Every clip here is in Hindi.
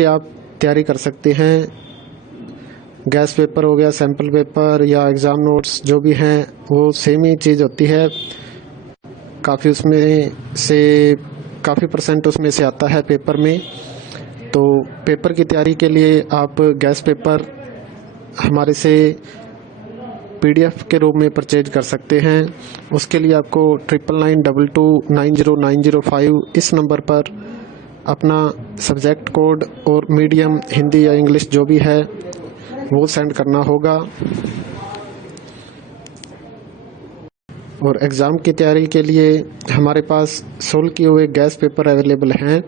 से आप तैयारी कर सकते हैं। गैस पेपर हो गया, सैम्पल पेपर या एग्ज़ाम नोट्स जो भी हैं वो सेम ही चीज़ होती है। काफ़ी परसेंट उसमें से आता है पेपर में। तो पेपर की तैयारी के लिए आप गैस पेपर हमारे से PDF के रूप में परचेज कर सकते हैं। उसके लिए आपको 9992290905 इस नंबर पर अपना सब्जेक्ट कोड और मीडियम हिंदी या इंग्लिश जो भी है वो सेंड करना होगा। और एग्ज़ाम की तैयारी के लिए हमारे पास सोल्व किए हुए गैस पेपर अवेलेबल हैं।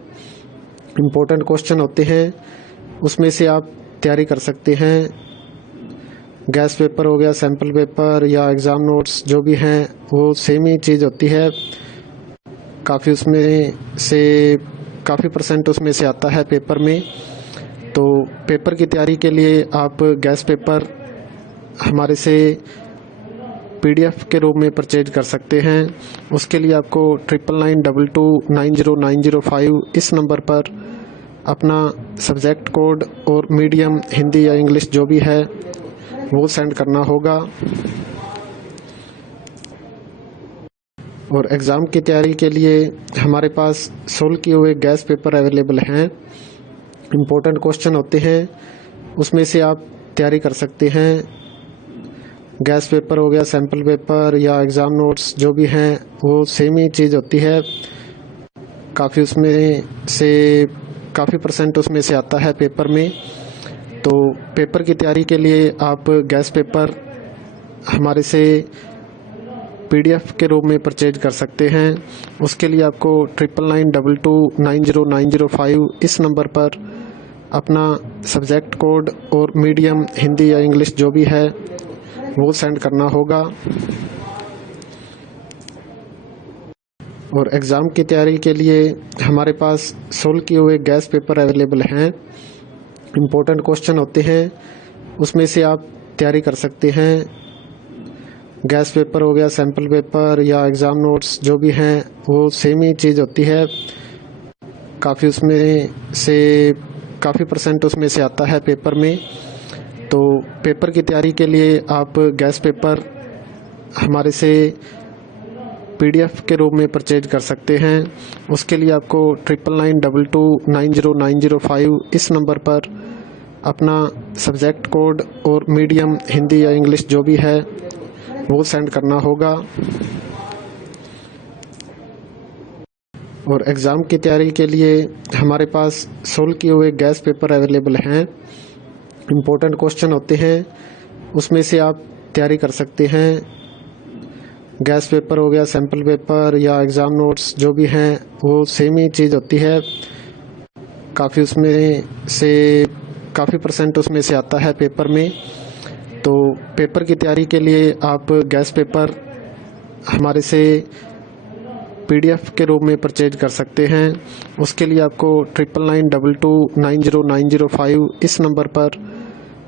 इम्पोर्टेंट क्वेश्चन होते हैं, उसमें से आप तैयारी कर सकते हैं। गैस पेपर हो गया, सैम्पल पेपर या एग्ज़ाम नोट्स जो भी हैं वो सेम ही चीज़ होती है। काफ़ी परसेंट उसमें से आता है पेपर में। तो पेपर की तैयारी के लिए आप गैस पेपर हमारे से PDF के रूप में परचेज कर सकते हैं। उसके लिए आपको 9992290905 इस नंबर पर अपना सब्जेक्ट कोड और मीडियम हिंदी या इंग्लिश जो भी है वो सेंड करना होगा। और एग्ज़ाम की तैयारी के लिए हमारे पास सोल्व किए हुए गैस पेपर अवेलेबल हैं। इम्पोर्टेंट क्वेश्चन होते हैं, उसमें से आप तैयारी कर सकते हैं। गैस पेपर हो गया, सैम्पल पेपर या एग्ज़ाम नोट्स जो भी हैं वो सेम ही चीज़ होती है। काफ़ी परसेंट उसमें से आता है पेपर में। तो पेपर की तैयारी के लिए आप गैस पेपर हमारे से PDF के रूप में परचेज कर सकते हैं। उसके लिए आपको 9992290905 इस नंबर पर अपना सब्जेक्ट कोड और मीडियम हिंदी या इंग्लिश जो भी है वो सेंड करना होगा। और एग्ज़ाम की तैयारी के लिए हमारे पास सोल्व किए हुए गैस पेपर अवेलेबल हैं। इम्पोर्टेंट क्वेश्चन होते हैं, उसमें से आप तैयारी कर सकते हैं। गैस पेपर हो गया, सैम्पल पेपर या एग्ज़ाम नोट्स जो भी हैं वो सेम ही चीज़ होती है। काफ़ी परसेंट उसमें से आता है पेपर में। तो पेपर की तैयारी के लिए आप गैस पेपर हमारे से PDF के रूप में परचेज कर सकते हैं। उसके लिए आपको 9992290905 इस नंबर पर अपना सब्जेक्ट कोड और मीडियम हिंदी या इंग्लिश जो भी है वो सेंड करना होगा। और एग्ज़ाम की तैयारी के लिए हमारे पास सोल्व किए हुए गैस पेपर अवेलेबल हैं। इम्पोर्टेंट क्वेश्चन होते हैं, उसमें से आप तैयारी कर सकते हैं। गैस पेपर हो गया, सैम्पल पेपर या एग्ज़ाम नोट्स जो भी हैं वो सेम ही चीज़ होती है। काफ़ी परसेंट उसमें से आता है पेपर में। तो पेपर की तैयारी के लिए आप गैस पेपर हमारे से PDF के रूप में परचेज कर सकते हैं। उसके लिए आपको 9992290905 इस नंबर पर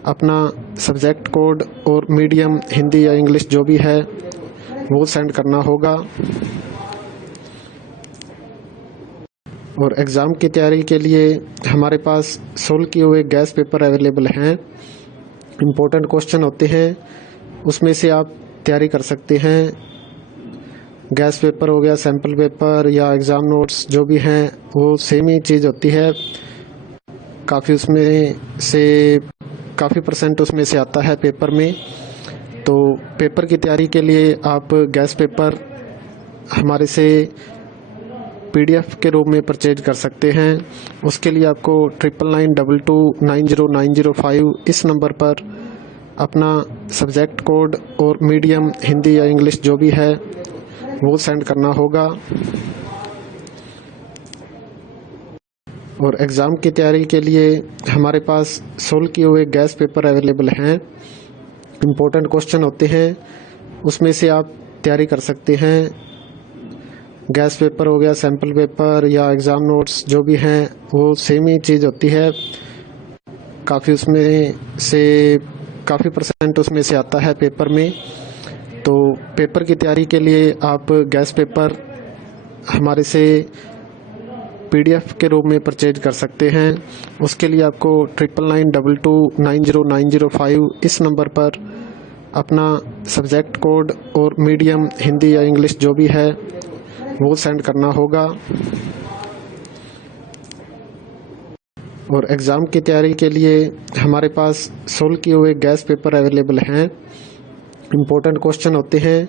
अपना सब्जेक्ट कोड और मीडियम हिंदी या इंग्लिश जो भी है वो सेंड करना होगा। और एग्ज़ाम की तैयारी के लिए हमारे पास सोल्व किए हुए गैस पेपर अवेलेबल हैं। इम्पोर्टेंट क्वेश्चन होते हैं, उसमें से आप तैयारी कर सकते हैं। गैस पेपर हो गया, सैम्पल पेपर या एग्ज़ाम नोट्स जो भी हैं वो सेम ही चीज़ होती है। काफ़ी परसेंट उसमें से आता है पेपर में। तो पेपर की तैयारी के लिए आप गैस पेपर हमारे से PDF के रूप में परचेज कर सकते हैं। उसके लिए आपको 9992290905 इस नंबर पर अपना सब्जेक्ट कोड और मीडियम हिंदी या इंग्लिश जो भी है वो सेंड करना होगा। और एग्ज़ाम की तैयारी के लिए हमारे पास सोल्व किए हुए गैस पेपर अवेलेबल हैं। इम्पोर्टेंट क्वेश्चन होते हैं, उसमें से आप तैयारी कर सकते हैं। गैस पेपर हो गया, सैम्पल पेपर या एग्ज़ाम नोट्स जो भी हैं वो सेम ही चीज़ होती है। काफ़ी परसेंट उसमें से आता है पेपर में। तो पेपर की तैयारी के लिए आप गैस पेपर हमारे से PDF के रूप में परचेज कर सकते हैं। उसके लिए आपको 9992290905 इस नंबर पर अपना सब्जेक्ट कोड और मीडियम हिंदी या इंग्लिश जो भी है वो सेंड करना होगा। और एग्ज़ाम की तैयारी के लिए हमारे पास सोल्व किए हुए गैस पेपर अवेलेबल हैं। इम्पोर्टेंट क्वेश्चन होते हैं,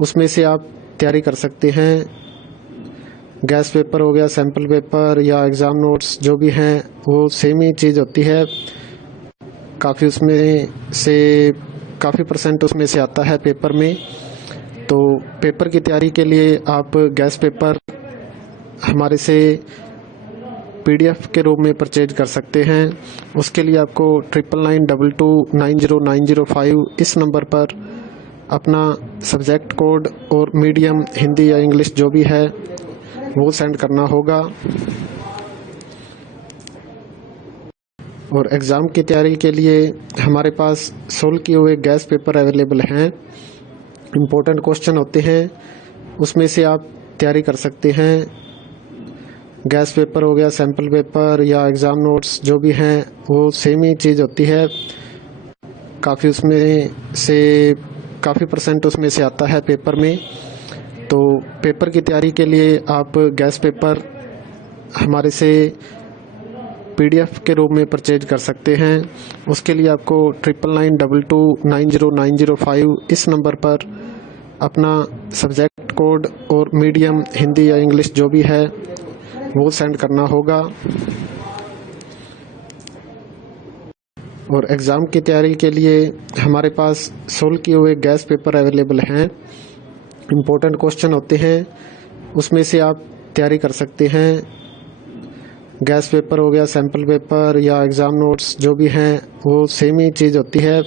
उसमें से आप तैयारी कर सकते हैं। गैस पेपर हो गया, सैम्पल पेपर या एग्ज़ाम नोट्स जो भी हैं वो सेम ही चीज़ होती है। काफ़ी परसेंट उसमें से आता है पेपर में। तो पेपर की तैयारी के लिए आप गैस पेपर हमारे से PDF के रूप में परचेज कर सकते हैं। उसके लिए आपको 9992290905 इस नंबर पर अपना सब्जेक्ट कोड और मीडियम हिंदी या इंग्लिश जो भी है वो सेंड करना होगा। और एग्ज़ाम की तैयारी के लिए हमारे पास सोल्व किए हुए गैस पेपर अवेलेबल हैं। इम्पोर्टेंट क्वेश्चन होते हैं, उसमें से आप तैयारी कर सकते हैं। गैस पेपर हो गया, सैम्पल पेपर या एग्ज़ाम नोट्स जो भी हैं वो सेम ही चीज़ होती है। काफ़ी परसेंट उसमें से आता है पेपर में। तो पेपर की तैयारी के लिए आप गैस पेपर हमारे से PDF के रूप में परचेज कर सकते हैं। उसके लिए आपको 9992290905 इस नंबर पर अपना सब्जेक्ट कोड और मीडियम हिंदी या इंग्लिश जो भी है वो सेंड करना होगा। और एग्ज़ाम की तैयारी के लिए हमारे पास सोल्व किए हुए गैस पेपर अवेलेबल हैं। इम्पोर्टेंट क्वेश्चन होते हैं, उसमें से आप तैयारी कर सकते हैं। गैस पेपर हो गया, सैम्पल पेपर या एग्ज़ाम नोट्स जो भी हैं वो सेम ही चीज़ होती है।